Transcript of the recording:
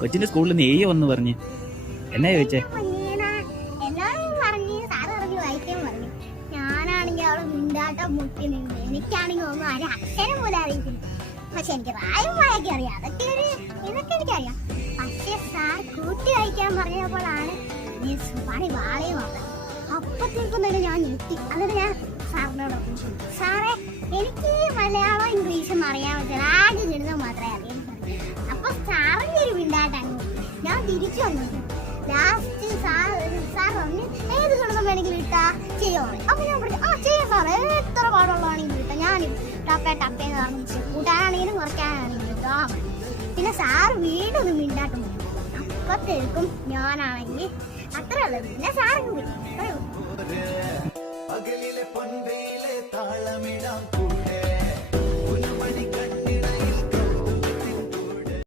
കൊച്ചിന്റെ സ്കൂളിൽ നിന്ന് ഏയ്യ വന്ന് പറഞ്ഞ് എന്നാ ചോദിച്ചേ? ഞാനാണെങ്കിൽ അവള് മിണ്ടാട്ടം മുട്ടി നിന്ന് എനിക്കാണെങ്കിൽ ഒന്നും ഒരു അക്ഷരം പോലും അറിയത്തില്ല. പക്ഷെ എനിക്ക് റായും വായൊക്കെ അറിയാം, ഇതൊക്കെ എനിക്കറിയാം. പക്ഷെ സാർ കൂട്ടി വായിക്കാൻ പറഞ്ഞപ്പോഴാണ് പണി വാളയും വന്നത്. അപ്പത്തേക്കും തന്നെ ഞാൻ ഞെട്ടി. എന്നിട്ട് ഞാൻ സാറിനോടൊപ്പം സാറേ എനിക്ക് മലയാളം ഇംഗ്ലീഷും അറിയാൻ പറ്റില്ല, ആകെ ഗണിതം മാത്രമേ അറിയാൻ പറ്റുള്ളൂ. അപ്പൊ സാറിന്റെ ഒരു മിണ്ടാട്ടാണ്. ഞാൻ തിരിച്ചു വന്നു. ലാസ്റ്റ് സാർ പറഞ്ഞു ഏത് ഗണിതം വേണമെങ്കിലും ഇട്ടാ ചെയ്യാൻ. അപ്പൊ ഞാൻ പറഞ്ഞു ആ ചെയ്യാം സാറേ, എത്ര പാടുള്ളതാണെങ്കിലും ഇട്ടാ. ഞാൻ ടപ്പേന്ന് പറഞ്ഞു കൂട്ടാനാണെങ്കിലും കുറയ്ക്കാനാണെങ്കിലും ഇട്ടോ. പിന്നെ സാർ വീണ്ടും ഒന്ന് മിണ്ടാട്ടം. അപ്പത്തേക്കും ഞാനാണെങ്കിൽ അത്ര ഉള്ളത്. പിന്നെ സാറങ്ങ് പോയി.